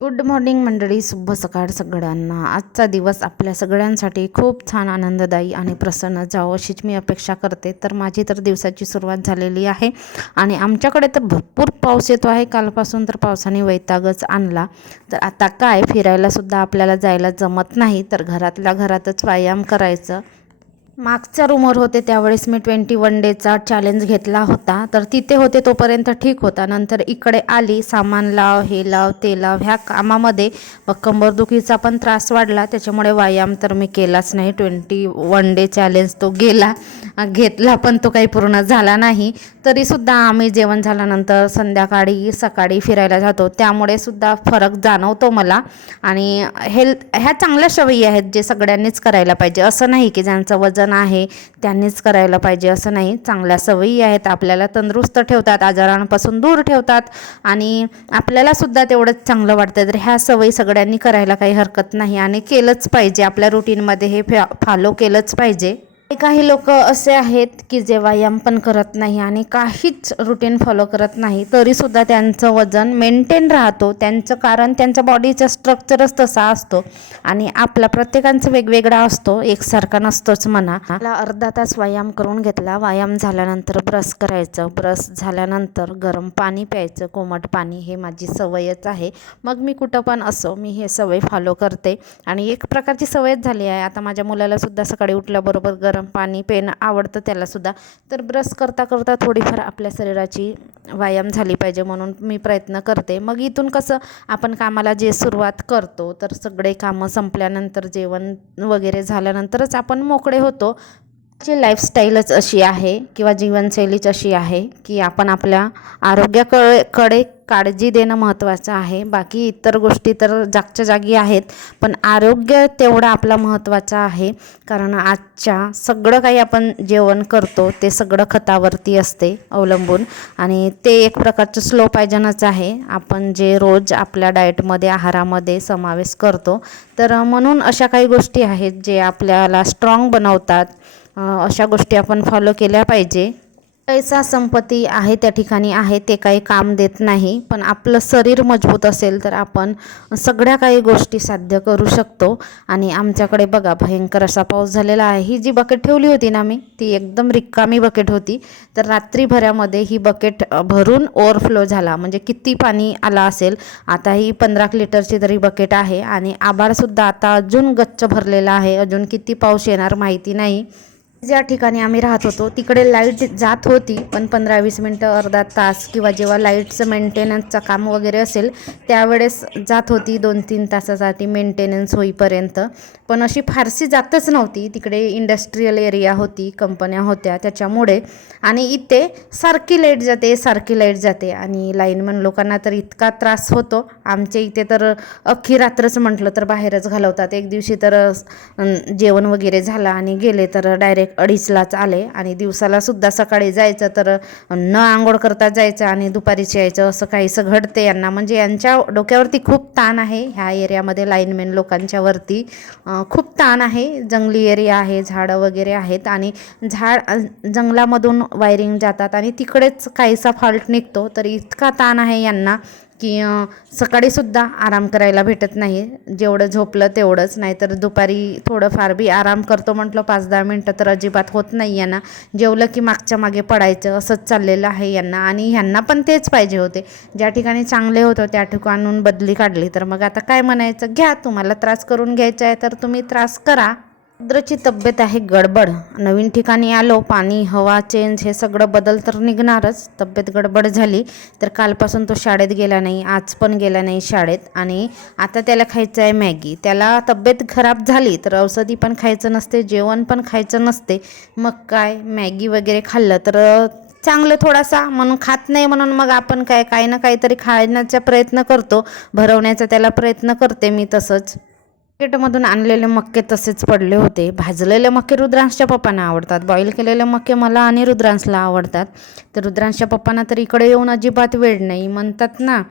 Good morning मंडळी शुभ सकाळ सगळ्यांना. आजचा दिवस आपल्या सगळ्यांसाठी खूप छान आनंददायी आणि प्रसन्न जावं अशीच मी अपेक्षा करते. तर माझी तर दिवसाची सुरुवात झालेली आहे आणि आमच्याकडे तर भरपूर पाऊस येतो आहे. कालपासून तर पावसाने वैतागच आणला. तर आता काय? फिरायलासुद्धा आपल्याला जायला जमत नाही. तर घरातल्या घरातच व्यायाम करायचं. मागच्या रूमवर होते त्यावेळेस मी ट्वेंटी वन डेचा चॅलेंज घेतला होता. तर तिथे होते तोपर्यंत ठीक होता. नंतर इकडे आली सामान लाव हे लाव ते लाव. ह्या कामामध्ये मग कंबरदुखीचा पण त्रास वाढला. त्याच्यामुळे व्यायाम तर मी केलाच नाही. ट्वेंटी वन डे चॅलेंज तो गेला. घेतला पण तो काही पूर्ण झाला नाही. तरीसुद्धा आम्ही जेवण झाल्यानंतर संध्याकाळी सकाळी फिरायला जातो. त्यामुळे सुद्धा फरक जाणवतो मला. आणि हेल्थ ह्या चांगल्या सवयी आहेत जे सगळ्यांनीच करायला पाहिजे. असं नाही की ज्यांचं वजन आहे. त्यांनीच करायला पाहिजे असं नाही. चांगल्या सवयी आहेत. आपल्याला तंदुरुस्त ठेवतात. आजारांपासून दूर ठेवतात. आणि आपल्यालासुद्धा तेवढंच चांगलं वाटतं तर ह्या सवयी सगळ्यांनी करायला काही हरकत नाही. आणि केलंच पाहिजे. आपल्या रुटीनमध्ये हे फॉलो केलंच पाहिजे. काही लोक असे आहेत की जे व्यायाम पण करत नाही आणि काहीच रुटीन फॉलो करत नाही तरीसुद्धा त्यांचं वजन मेंटेन राहतो. त्यांचं कारण त्यांच्या बॉडीचा स्ट्रक्चरच तसा असतो. आणि आपला प्रत्येकांचं वेगवेगळा असतो एकसारखा नसतोच म्हणा. मला अर्धा तास व्यायाम करून घेतला. व्यायाम झाल्यानंतर ब्रश करायचं. ब्रश झाल्यानंतर गरम पाणी प्यायचं. कोमट पाणी हे माझी सवयच आहे. मग मी कुठं पण असो मी हे सवय फॉलो करते. आणि एक प्रकारची सवयच झाली आहे. आता माझ्या मुलालासुद्धा सकाळी उठल्याबरोबर गरम गरम पाणी पेणं आवडतं त्यालासुद्धा. तर ब्रश करता करता थोडीफार आपल्या शरीराची व्यायाम झाली पाहिजे म्हणून मी प्रयत्न करते. मग इथून कसं आपण कामाला जे सुरुवात करतो तर सगळे कामं संपल्यानंतर जेवण वगैरे झाल्यानंतरच आपण मोकळे होतो. ची लाईफस्टाईलच अशी आहे किंवा जीवनशैलीच अशी आहे की आपण आपल्या आरोग्याकडे कडे काळजी देणं महत्त्वाचं आहे. बाकी इतर गोष्टी तर जागच्या जागी आहेत पण आरोग्य तेवढं आपला महत्त्वाचं आहे. कारण आजच्या सगळं काही आपण जेवण करतो ते सगळं खतावरती असते अवलंबून. आणि ते एक प्रकारचं स्लो पायजनच आहे. आपण जे रोज आपल्या डाएटमध्ये आहारामध्ये समावेश करतो तर म्हणून अशा काही गोष्टी आहेत जे आपल्याला स्ट्रॉंग बनवतात. अशा गोष्टी आपण फॉलो केल्या पाहिजे. पैसा संपत्ती आहे त्या ठिकाणी आहे ते काही काम देत नाही. पण आपलं शरीर मजबूत असेल तर आपण सगळ्या काही गोष्टी साध्य करू शकतो. आणि आमच्याकडे बघा भयंकर असा पाऊस झालेला आहे. ही जी बकेट ठेवली होती ना मी ती एकदम रिकामी बकेट होती. तर रात्रीभरामध्ये ही बकेट भरून ओव्हरफ्लो झाला. म्हणजे किती पाणी आला असेल आता ही पंधरा लिटरची तरी बकेट आहे. आणि आभारसुद्धा आता अजून गच्च भरलेला आहे. अजून किती पाऊस येणार माहिती नाही. ज्या ठिकाणी आम्ही राहत होतो तिकडे लाइट जात होती पण पंधरा वीस मिनटं अर्धा तास किंवा जेव्हा लाईटचं मेंटेनन्सचं काम वगैरे असेल त्यावेळेस जात होती दोन तीन तासासाठी मेंटेनन्स होईपर्यंत. पण अशी फारशी जातच नव्हती. तिकडे इंडस्ट्रीयल एरिया होती कंपन्या होत्या त्याच्यामुळे. आणि इथे सारखी लाइट जाते सारखी लाइट जाते. आणि लाईनमन लोकांना तर इतका त्रास होतो. आमच्या इथे तर अख्खी रात्रच म्हटलं तर बाहेरच घालवतात. एक दिवशी तर जेवण वगैरे झालं आणि गेले तर डायरेक्ट एक अडीचलाच आले आणि दिवसाला सुद्धा सकाळी जायचं तर न आंघोळ करता जायचं आणि दुपारीच यायचं असं काहीसं घडते यांना. म्हणजे यांच्या डोक्यावरती खूप ताण आहे ह्या एरियामध्ये लाईनमेन लोकांच्यावरती खूप ताण आहे. जंगली एरिया आहे झाडं वगैरे आहेत आणि झाड जंगलामधून वायरिंग जातात आणि तिकडेच काहीसा फॉल्ट निघतो तर इतका ताण आहे यांना. की सकाळीसुद्धा आराम करायला भेटत नाही. जेवढं झोपलं तेवढंच. नाहीतर दुपारी थोडंफार बी आराम करतो म्हटलं पाच दहा मिनटं तर अजिबात होत नाही यांना. जेवलं की मागच्या मागे पडायचं असंच चाललेलं आहे यांना. आणि ह्यांना पण तेच पाहिजे होते. ज्या ठिकाणी चांगले होतं त्या ठिकाणून बदली काढली. तर मग आता काय म्हणायचं? घ्या तुम्हाला त्रास करून घ्यायचा आहे तर तुम्ही त्रास करा. रुद्रची तब्येत आहे गडबड. नवीन ठिकाणी आलो पाणी हवा चेंज हे सगळं बदल तर निघणारच. तब्येत गडबड झाली तर कालपासून तो शाळेत गेला नाही आज पण गेला नाही शाळेत. आणि आता त्याला खायचं आहे मॅगी. त्याला तब्येत खराब झाली तर औषधी पण खायचं नसते जेवण पण खायचं नसते. मग काय? मॅगी वगैरे खाल्लं तर चांगलं थोडासा. म्हणून खात नाही म्हणून मग आपण काय काही ना काहीतरी खाण्याचा प्रयत्न करतो भरवण्याचा त्याला प्रयत्न करते मी तसंच. मार्केटमधून आणलेले मक्के तसेच पडले होते. भाजलेले मक्के रुद्रांशच्या पप्पांना आवडतात. बॉईल केलेले मक्के मला आणि रुद्रांशला आवडतात. तर रुद्रांशच्या पप्पांना तर इकडे येऊन अजिबात वेळ नाही. म्हणतात ना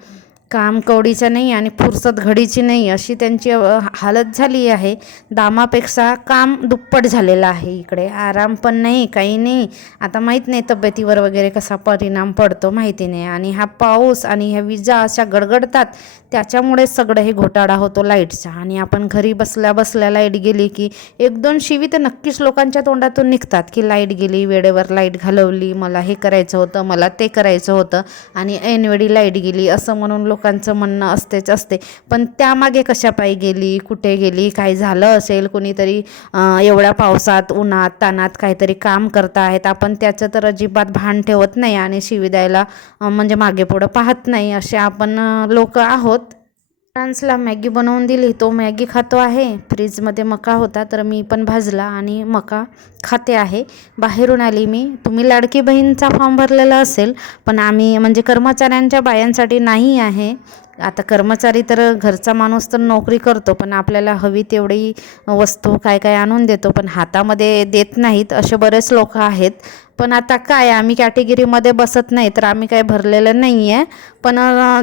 काम कवडीचं नाही आणि फुरसत घडीची नाही अशी त्यांची हालत झाली आहे. दामापेक्षा काम दुप्पट झालेलं आहे इकडे. आराम पण नाही काही नाही. आता माहीत नाही तब्येतीवर वगैरे कसा परिणाम पडतो माहिती नाही. आणि हा पाऊस आणि ह्या विजा अशा गडगडतात त्याच्यामुळे सगळं हे घोटाळा होतो लाईटचा आणि आपण घरी बसल्या बसल्या लाइट गेली की एक दोन शिवी तर नक्कीच लोकांच्या तोंडातून निघतात की लाइट गेली वेळेवर लाइट घालवली मला हे करायचं होतं मला ते करायचं होतं आणि ऐनवेळी लाइट गेली असं म्हणून लोकांचं म्हणणं असतेच असते. पण त्यामागे कशापायी गेली कुठे गेली काय झालं असेल कुणीतरी एवढ्या पावसात उन्हात तानात काहीतरी काम करता आहेत आपण त्याचं तर अजिबात भान ठेवत नाही आणि शिवी द्यायला म्हणजे मागे पुढं पाहत नाही असे आपण लोक आहोत. फ्रान्सला मॅगी बनवून दिली. तो मॅगी खातो आहे. फ्रीजमध्ये मका होता तर मी पण भाजला आणि मका खाते आहे. बाहेरून आली मी. तुम्ही लाडकी बहीणचा फॉर्म भरलेला असेल पण आम्ही म्हणजे कर्मचाऱ्यांच्या बायांसाठी नाही आहे. आता कर्मचारी तर घरचा माणूस तर नोकरी करतो पण आपल्याला हवी तेवढी वस्तू काय काय आणून देतो पण हातामध्ये देत नाहीत असे बरेच लोक आहेत. पण आता काय आम्ही कॅटेगरीमध्ये बसत नाही तर आम्ही काय भरलेलं नाही आहे पण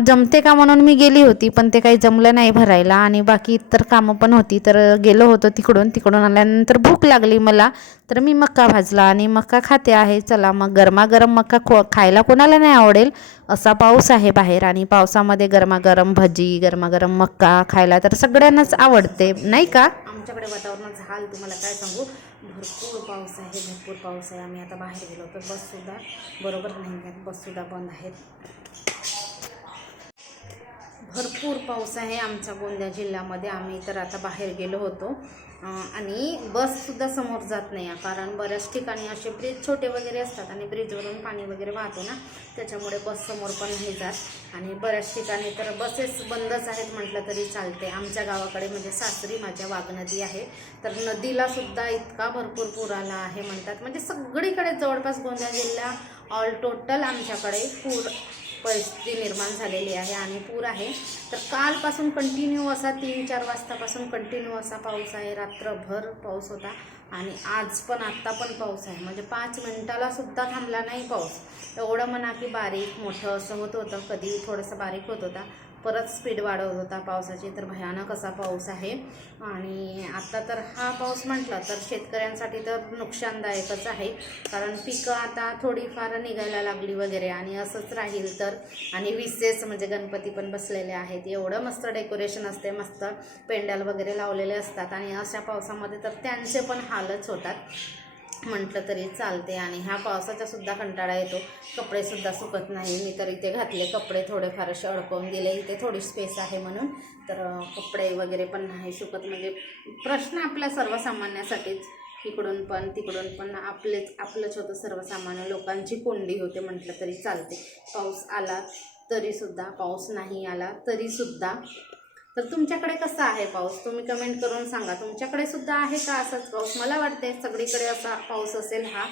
जमते का म्हणून मी गेली होती पण ते काही जमलं नाही भरायला. आणि बाकी इतर कामं पण होती तर गेलो होतो तिकडून तिकडून आल्यानंतर भूक लागली मला. तर मी मक्का भाजला आणि मक्का खाते आहे. चला मग गरमागरम मक्का खो खायला कोणाला नाही आवडेल? असा पाऊस आहे बाहेर आणि पावसामध्ये गरमागरम भजी गरमागरम मक्का खायला तर सगळ्यांनाच आवडते. नाही का? आमच्याकडे वातावरणाचा हाल तुम्हाला काय सांगू? भरपूर पाऊस आहे भरपूर पाऊस आहे. आम्ही आता बाहेर गेलो तर बससुद्धा बरोबर नाही आहेत. बससुद्धा बंद आहेत. भरपूर पाऊस आहे आमच्या गोंदिया जिल्ह्यामध्ये. आम्ही तर आता बाहेर गेलो होतो. आणि बससुद्धा समोर जात नाही आहे. कारण बऱ्याच ठिकाणी असे ब्रिज छोटे वगैरे असतात आणि ब्रिजवरून पाणी वगैरे वाहतो ना त्याच्यामुळे बस समोर पण नाही जात. आणि बऱ्याच ठिकाणी तर बसेस बंदच आहेत म्हटलं तरी चालते आमच्या गावाकडे म्हणजे सासरी माझ्या वाघ नदी आहे. तर नदीलासुद्धा इतका भरपूर पूर आला आहे म्हणतात. म्हणजे सगळीकडे जवळपास गोंदिया जिल्हा ऑल टोटल आमच्याकडे पूर परिस्थिती निर्माण झालेली आहे आणि पूर आहे. तर कालपासून कंटिन्यू असा तीन चार वाजतापासून कंटिन्यू असा पाऊस आहे. रात्रभर पाऊस होता आणि आज पण आत्ता पण पाऊस आहे. म्हणजे पाच मिनटालासुद्धा थांबला नाही पाऊस. एवढं म्हणा की बारीक मोठं असं होत होतं. कधी थोडंसं बारीक होत होता. परत स्पीड वाढवत होता पावसाची. तर भयानक असा पाऊस आहे. आणि आता तर हा पाऊस म्हटला तर शेतकऱ्यांसाठी तर नुकसानदायकच आहे. कारण पिकं आता थोडीफार निघायला लागली वगैरे आणि असंच राहील तर. आणि विसेस म्हणजे गणपती पण बसलेले आहेत. एवढं मस्त डेकोरेशन असते मस्त पेंडल वगैरे लावलेले असतात. आणि अशा पावसामध्ये तर त्यांचे पण हालच होतात. म्हटलं तरी चालते आणि ह्या पावसाचा सुद्धा कंटाळा येतो. कपडेसुद्धा सुकत नाही. मी तर इथे घातले कपडे थोडेफार असे अडकवून दिले इथे थोडी स्पेस आहे म्हणून. तर कपडे वगैरे पण नाही सुकत. म्हणजे प्रश्न आपल्या सर्वसामान्यासाठीच. इकडून पण तिकडून पण आपलेच आपलंच होतं सर्वसामान्य लोकांची कोंडी होते म्हटलं तरी चालते. पाऊस आला तरीसुद्धा पाऊस नाही आला तरीसुद्धा तर तुमच्याकडे कसा आहे पाऊस? तुम्ही कमेंट करून सांगा. तुमच्याकडे सुद्धा आहे का असाच पाऊस? मला वाटते सगळीकडे असा पाऊस असेल हा.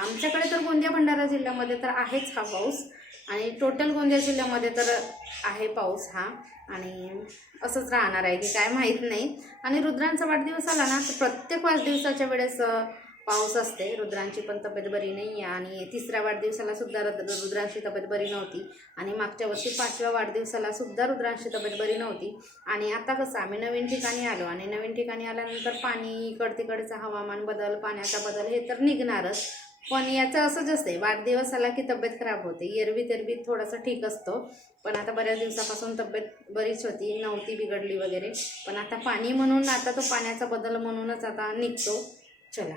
आमच्याकडे तर गोंदिया भंडारा जिल्ह्यामध्ये तर आहेच हा पाऊस. आणि टोटल गोंदिया जिल्ह्यामध्ये तर आहे पाऊस हा. आणि असंच राहणार आहे की काय माहीत नाही. आणि रुद्रांचा वाढदिवस आला ना तर प्रत्येक वाढदिवसाच्या वेळेस पाऊस असते रुद्रांची पण तब्येत बरी नाही आहे आणि तिसऱ्या वाढदिवसाला सुद्धा रुद्र रुद्रांची तब्येत बरी नव्हती. आणि मागच्या वर्षी पाचव्या वाढदिवसाला सुद्धा रुद्रांची तब्येत बरी नव्हती. आणि आता कसं आम्ही नवीन ठिकाणी आलो आणि नवीन ठिकाणी आल्यानंतर पाणी इकड तिकडचं हवामान बदल पाण्याचा बदल हे तर निघणारच. पण याचं असंच असते वाढदिवस आला की तब्येत खराब होते एरवी तेरवी थोडंसं ठीक असतो. पण आता बऱ्याच दिवसापासून तब्येत बरीच होती नव्हती बिघडली वगैरे. पण आता पाणी म्हणून आता तो पाण्याचा बदल म्हणूनच आता निघतो. चला.